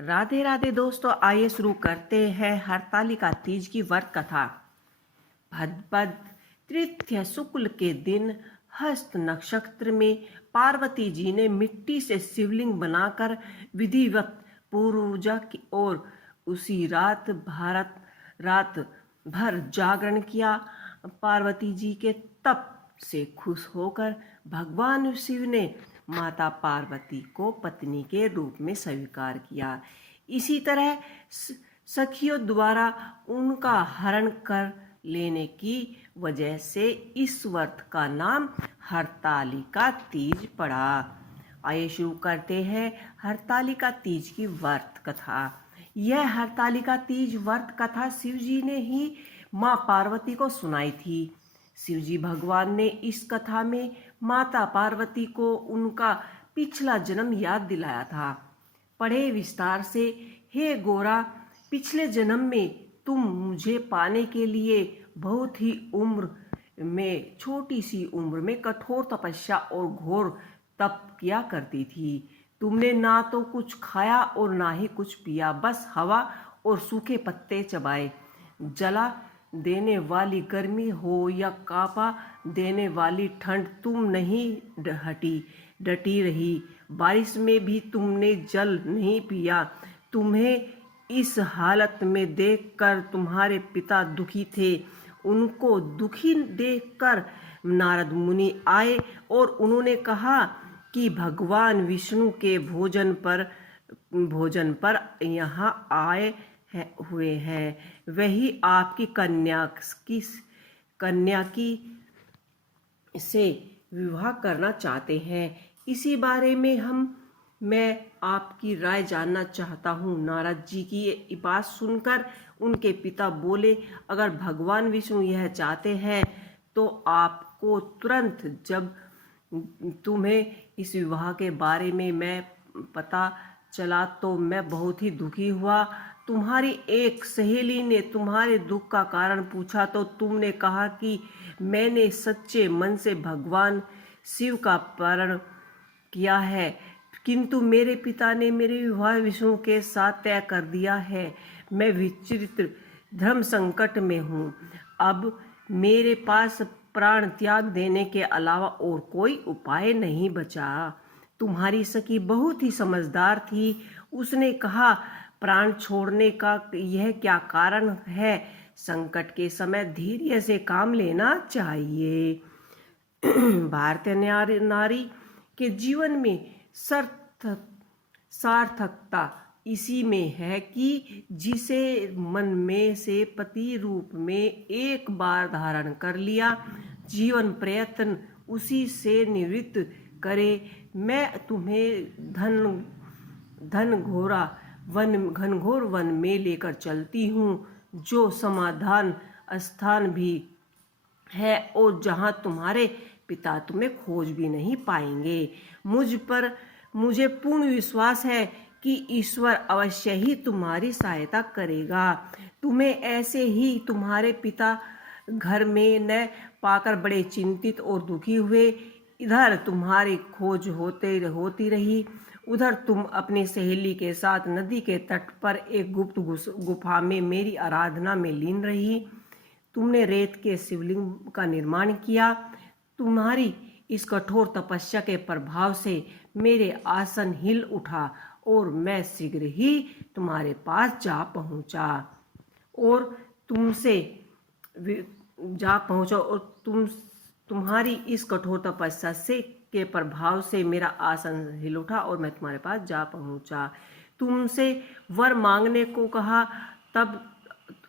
राधे राधे दोस्तों, आइए शुरू करते हैं हरतालिका तीज की व्रत कथा। भदभद तृतीया शुक्ल के दिन हस्त नक्षत्र में पार्वती जी ने मिट्टी से शिवलिंग बनाकर विधिवत पूजा की और उसी रात भर जागरण किया। पार्वती जी के तप से खुश होकर भगवान शिव ने माता पार्वती को पत्नी के रूप में स्वीकार किया। इसी तरह सखियों द्वारा उनका हरण कर लेने की वजह से इस व्रत का नाम हरतालिका तीज पड़ा। आइए शुरू करते हैं हरतालिका तीज की व्रत कथा। यह हरतालिका तीज व्रत कथा शिवजी ने ही माँ पार्वती को सुनाई थी। शिवजी भगवान ने इस कथा में माता पार्वती को उनका पिछला जन्म याद दिलाया था। पढ़े विस्तार से। हे गोरा, पिछले जन्म में तुम मुझे पाने के लिए बहुत ही छोटी सी उम्र में कठोर तपस्या और घोर तप किया करती थी। तुमने ना तो कुछ खाया और ना ही कुछ पिया, बस हवा और सूखे पत्ते चबाए। जला देने वाली गर्मी हो या कांपा देने वाली ठंड, तुम नहीं डटी रही। बारिश में भी तुमने जल नहीं पिया। तुम्हें इस हालत में देखकर तुम्हारे पिता दुखी थे। उनको दुखी देखकर नारद मुनि आए और उन्होंने कहा कि भगवान विष्णु के भोजन पर यहाँ आए हुए हैं। वही आपकी कन्या की से विवाह करना चाहते हैं। इसी बारे में मैं आपकी राय जानना चाहता हूँ। नारद जी की ये बात सुनकर उनके पिता बोले, अगर भगवान विष्णु यह चाहते हैं तो आपको तुरंत, जब तुम्हें इस विवाह के बारे में मैं पता चला तो मैं बहुत ही दुखी हुआ। तुम्हारी एक सहेली ने तुम्हारे दुख का कारण पूछा तो तुमने कहा कि मैंने सच्चे मन से भगवान शिव का प्रण किया है, किंतु मेरे पिता ने मेरे विवाह विष्णु के साथ तय कर दिया है। मैं विचित्र धर्म संकट में हूँ। अब मेरे पास प्राण त्याग देने के अलावा और कोई उपाय नहीं बचा। तुम्हारी सखी बहुत ही समझदार थी। उसने कहा, प्राण छोड़ने का यह क्या कारण है? संकट के समय धैर्य से काम लेना चाहिए। भारतीय नारी के जीवन में सार्थकता इसी में है कि जिसे मन में से पति रूप में एक बार धारण कर लिया, जीवन प्रयत्न उसी से निवृत्त करे। मैं तुम्हें घनघोर वन में लेकर चलती हूँ, जो समाधान स्थान भी है और जहाँ तुम्हारे पिता तुम्हें खोज भी नहीं पाएंगे। मुझे पूर्ण विश्वास है कि ईश्वर अवश्य ही तुम्हारी सहायता करेगा। तुम्हें ऐसे ही तुम्हारे पिता घर में न पाकर बड़े चिंतित और दुखी हुए। इधर तुम्हारी खोज होती रही, उधर तुम अपनी सहेली के साथ नदी के तट पर एक गुप्त गुफा में मेरी आराधना में लीन रही। तुमने रेत के शिवलिंग का निर्माण किया। तुम्हारी इस कठोर तपस्या के प्रभाव से मेरे आसन हिल उठा और मैं शीघ्र ही तुम्हारे पास जा पहुंचा और तुम्हारी इस कठोर तपस्या के प्रभाव से मेरा आसन हिल उठा और मैं तुम्हारे पास जा पहुंचा। तुमसे वर मांगने को कहा, तब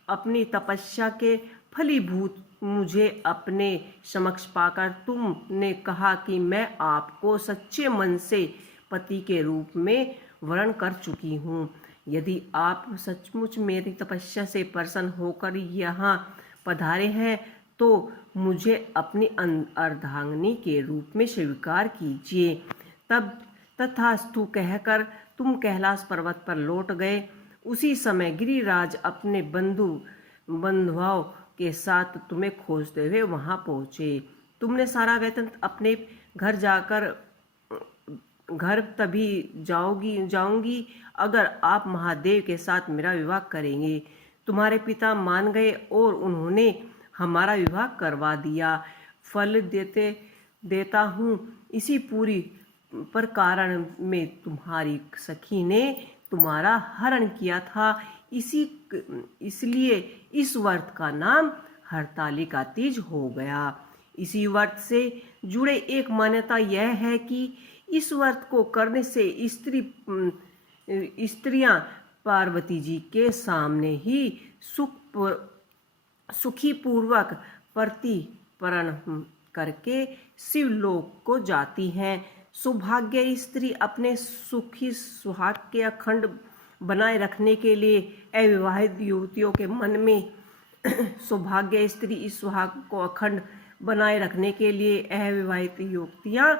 अपनी तपस्या के फलीभूत मुझे अपने समक्ष पाकर तुमने कहा कि मैं आपको सच्चे मन से पति के रूप में वर्ण कर चुकी हूँ। यदि आप सचमुच मेरी तपस्या से प्रसन्न होकर यहाँ पधारे हैं तो मुझे अपनी अर्धांगिनी के रूप में स्वीकार कीजिए। तब तथास्तु कहकर तुम कैलाश पर्वत पर लौट गए। उसी समय गिरिराज अपने बंधुओं के साथ तुम्हें खोजते हुए वहां पहुंचे। तुमने सारा वेतन अपने घर जाकर घर तभी जाऊंगी अगर आप महादेव के साथ मेरा विवाह करेंगे। तुम्हारे पिता मान गए और उन्होंने हमारा विवाह करवा दिया। फल देता हूँ इसी पूरी पर कारण में तुम्हारी सखी ने तुम्हारा हरण किया था, इसलिए इस व्रत का नाम हरतालिका तीज हो गया। इसी व्रत से जुड़े एक मान्यता यह है कि इस व्रत को करने से स्त्रियां पार्वती जी के सामने ही सुखी पूर्वक प्रतिपरण करके शिवलोक को जाती हैं। सौभाग्य स्त्री अपने सुखी सुहाग के अखंड बनाए रखने के लिए अविवाहित युवतियों के मन में सौभाग्य स्त्री इस सुहाग को अखंड बनाए रखने के लिए अविवाहित युवतियां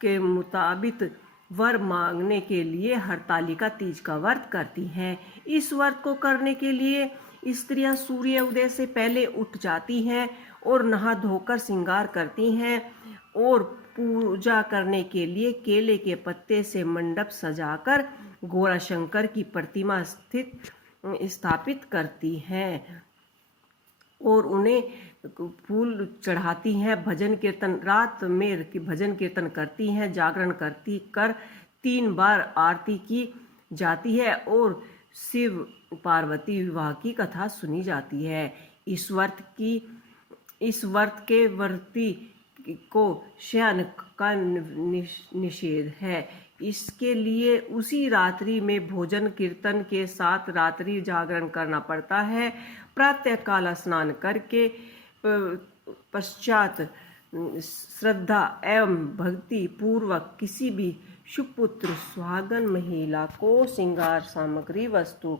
के मुताबिक वर मांगने के लिए हरतालिका तीज का व्रत करती हैं। इस व्रत को करने के लिए स्त्रियां सूर्य उदय से पहले उठ जाती हैं और नहा धोकर श्रृंगार करती हैं और पूजा करने के लिए केले के पत्ते से मंडप सजाकर गौरा शंकर की प्रतिमा स्थापित करती हैं और उन्हें फूल चढ़ाती हैं। भजन कीर्तन रात में भजन कीर्तन करती हैं, जागरण कर 3 बार आरती की जाती है और शिव पार्वती विवाह की कथा सुनी जाती है। इस व्रत के व्रती को शयन का निषेध है। इसके लिए उसी रात्रि में भोजन कीर्तन के साथ रात्रि जागरण करना पड़ता है। प्रातःकाल स्नान करके पश्चात श्रद्धा एवं भक्ति पूर्वक किसी भी सुपुत्र सुहागन महिला को श्रृंगार सामग्री वस्तु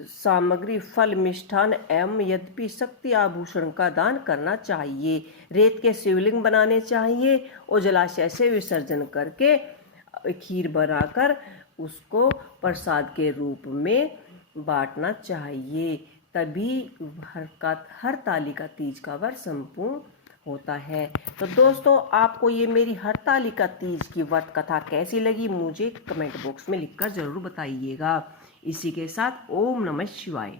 सामग्री फल मिष्ठान एवं यद्यपि शक्ति आभूषण का दान करना चाहिए। रेत के शिवलिंग बनाने चाहिए और जलाशय से विसर्जन करके खीर बनाकर उसको प्रसाद के रूप में बांटना चाहिए। तभी हरतालिका तीज का व्रत संपूर्ण होता है। तो दोस्तों, आपको ये मेरी हरतालिका तीज की व्रत कथा कैसी लगी मुझे कमेंट बॉक्स में लिखकर ज़रूर बताइएगा। इसी के साथ ओम नमः शिवाय।